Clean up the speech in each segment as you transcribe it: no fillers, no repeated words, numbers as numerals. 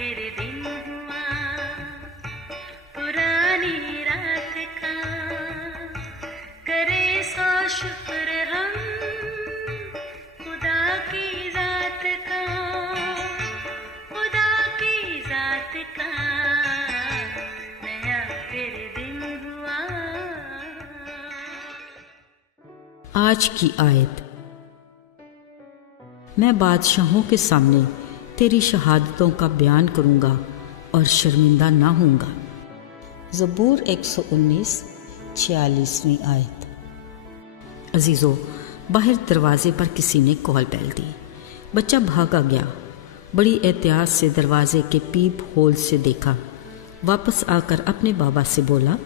پھر دن ہوا پرانی رات کا، کرے سو شکر ہم خدا کی ذات کا، خدا کی ذات کا نیا پھر دن ہوا۔ آج کی آیت، میں بادشاہوں کے سامنے تیری شہادتوں کا بیان کروں گا اور شرمندہ نہ ہوں گا۔ زبور 119 46ویں آیت۔ عزیزو، باہر دروازے پر کسی نے کال بیل دی۔ بچہ بھاگا گیا، بڑی احتیاط سے دروازے کے پیپ ہول سے دیکھا، واپس آ کر اپنے بابا سے بولا،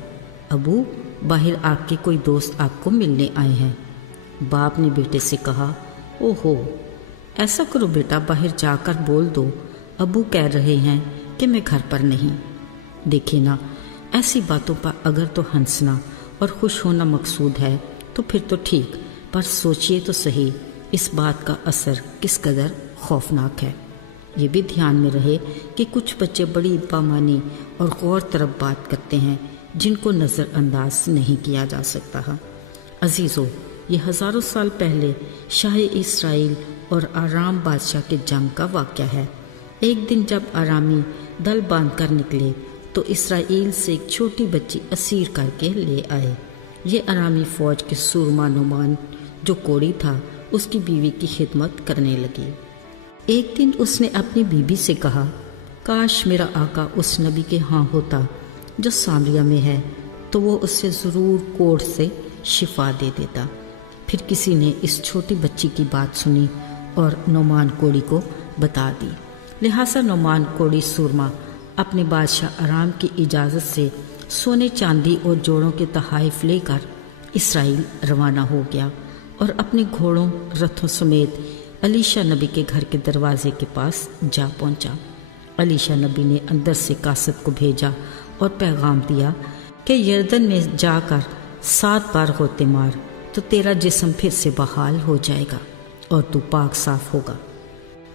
ابو، باہر آپ کے کوئی دوست آپ کو ملنے آئے ہیں۔ باپ نے بیٹے سے کہا، اوہو، ایسا کرو بیٹا، باہر جا کر بول دو ابو کہہ رہے ہیں کہ میں گھر پر نہیں۔ دیکھے نا، ایسی باتوں پر اگر تو ہنسنا اور خوش ہونا مقصود ہے تو پھر تو ٹھیک، پر سوچئے تو صحیح اس بات کا اثر کس قدر خوفناک ہے۔ یہ بھی دھیان میں رہے کہ کچھ بچے بڑی بامانی اور غور طلب بات کرتے ہیں جن کو نظر انداز نہیں کیا جا سکتا۔ عزیزو، یہ ہزاروں سال پہلے شاہ اسرائیل اور آرام بادشاہ کے جنگ کا واقعہ ہے۔ ایک دن جب آرامی دل باندھ کر نکلے تو اسرائیل سے ایک چھوٹی بچی اسیر کر کے لے آئے۔ یہ آرامی فوج کے سورما نعمان جو کوڑی تھا، اس کی بیوی کی خدمت کرنے لگی۔ ایک دن اس نے اپنی بیوی سے کہا، کاش میرا آقا اس نبی کے ہاں ہوتا جو سامریہ میں ہے، تو وہ اس سے ضرور کوڑ سے شفا دے دیتا۔ پھر کسی نے اس چھوٹی بچی کی بات سنی اور نعمان کوڑی کو بتا دی۔ لہٰذا نعمان کوڑی سورما اپنے بادشاہ آرام کی اجازت سے سونے چاندی اور جوڑوں کے تحائف لے کر اسرائیل روانہ ہو گیا اور اپنے گھوڑوں رتھوں سمیت علیشا نبی کے گھر کے دروازے کے پاس جا پہنچا۔ علیشا نبی نے اندر سے کاسب کو بھیجا اور پیغام دیا کہ یردن میں جا کر 7 بار غوطے مار تو تیرا جسم پھر سے بحال ہو جائے گا اور تو پاک صاف ہوگا۔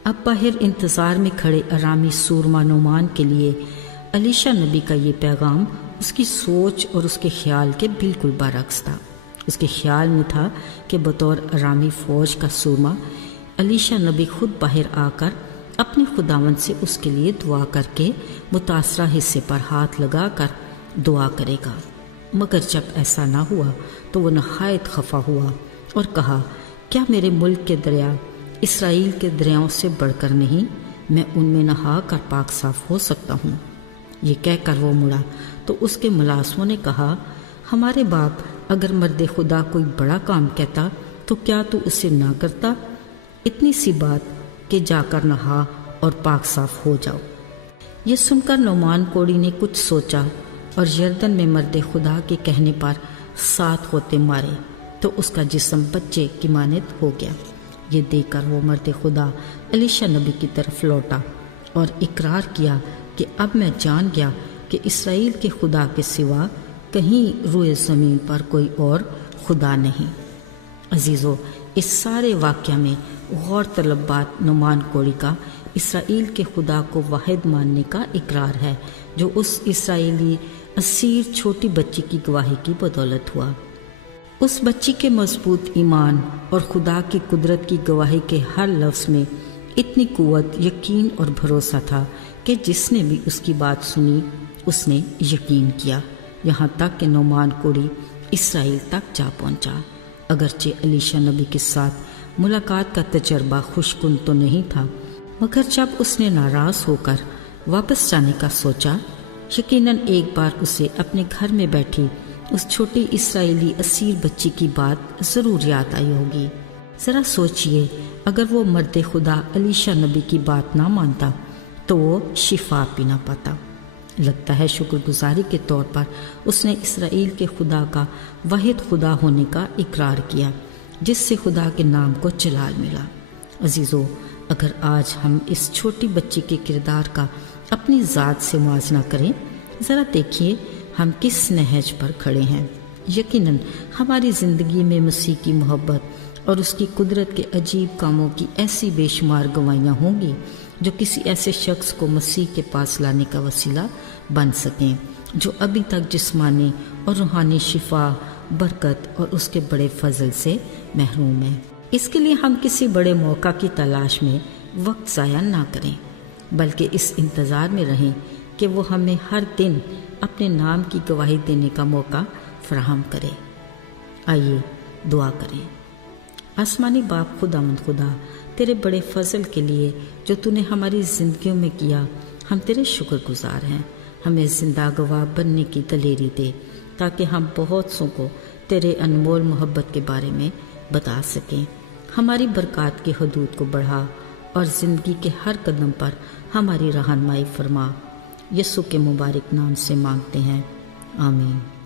اب باہر انتظار میں کھڑے آرامی سورما نعمان کے لیے علیشا نبی کا یہ پیغام اس کی سوچ اور اس کے خیال کے بالکل برعکس تھا۔ اس کے خیال میں تھا کہ بطور آرامی فوج کا سورما علیشا نبی خود باہر آ کر اپنے خداوند سے اس کے لیے دعا کر کے متاثرہ حصے پر ہاتھ لگا کر دعا کرے گا، مگر جب ایسا نہ ہوا تو وہ نہایت خفا ہوا اور کہا، کیا میرے ملک کے دریا اسرائیل کے دریاؤں سے بڑھ کر نہیں؟ میں ان میں نہا کر پاک صاف ہو سکتا ہوں۔ یہ کہہ کر وہ مڑا تو اس کے ملازموں نے کہا، ہمارے باپ، اگر مرد خدا کوئی بڑا کام کہتا تو کیا تو اسے نہ کرتا؟ اتنی سی بات کہ جا کر نہا اور پاک صاف ہو جاؤ۔ یہ سن کر نعمان کوڑی نے کچھ سوچا اور یردن میں مرد خدا کے کہنے پر 7 غوطے مارے تو اس کا جسم بچے کی مانند ہو گیا۔ یہ دیکھ کر وہ مرد خدا علیشا نبی کی طرف لوٹا اور اقرار کیا کہ اب میں جان گیا کہ اسرائیل کے خدا کے سوا کہیں روئے زمین پر کوئی اور خدا نہیں۔ عزیزو، اس سارے واقعہ میں غور طلب بات نعمان کوڑی کا اسرائیل کے خدا کو واحد ماننے کا اقرار ہے، جو اس اسرائیلی اسیر چھوٹی بچی کی گواہی کی بدولت ہوا۔ اس بچی کے مضبوط ایمان اور خدا کی قدرت کی گواہی کے ہر لفظ میں اتنی قوت، یقین اور بھروسہ تھا کہ جس نے بھی اس کی بات سنی اس نے یقین کیا، یہاں تک کہ نعمان کوڑی اسرائیل تک جا پہنچا۔ اگرچہ علیشا نبی کے ساتھ ملاقات کا تجربہ خوشکن تو نہیں تھا، مگر جب اس نے ناراض ہو کر واپس جانے کا سوچا، یقیناً ایک بار اسے اپنے گھر میں بیٹھی اس چھوٹی اسرائیلی اسیر بچی کی بات ضرور یاد آئی ہوگی۔ ذرا سوچئے، اگر وہ مرد خدا علیشا نبی کی بات نہ مانتا تو وہ شفا بھی نہ پاتا۔ لگتا ہے شکر گزاری کے طور پر اس نے اسرائیل کے خدا کا واحد خدا ہونے کا اقرار کیا، جس سے خدا کے نام کو جلال ملا۔ عزیزو، اگر آج ہم اس چھوٹی بچی کے کردار کا اپنی ذات سے موازنہ کریں، ذرا دیکھیے ہم کس نہج پر کھڑے ہیں۔ یقیناً ہماری زندگی میں مسیح کی محبت اور اس کی قدرت کے عجیب کاموں کی ایسی بے شمار گواہیاں ہوں گی جو کسی ایسے شخص کو مسیح کے پاس لانے کا وسیلہ بن سکیں جو ابھی تک جسمانی اور روحانی شفا، برکت اور اس کے بڑے فضل سے محروم ہے۔ اس کے لیے ہم کسی بڑے موقع کی تلاش میں وقت ضائع نہ کریں، بلکہ اس انتظار میں رہیں کہ وہ ہمیں ہر دن اپنے نام کی گواہی دینے کا موقع فراہم کرے۔ آئیے دعا کریں۔ آسمانی باپ خداوند خدا، تیرے بڑے فضل کے لیے جو تو نے ہماری زندگیوں میں کیا، ہم تیرے شکر گزار ہیں۔ ہمیں زندہ گواہ بننے کی دلیری دے تاکہ ہم بہت سوں کو تیرے انمول محبت کے بارے میں بتا سکیں۔ ہماری برکات کی حدود کو بڑھا اور زندگی کے ہر قدم پر ہماری رہنمائی فرما۔ یسوع کے مبارک نام سے مانگتے ہیں، آمین۔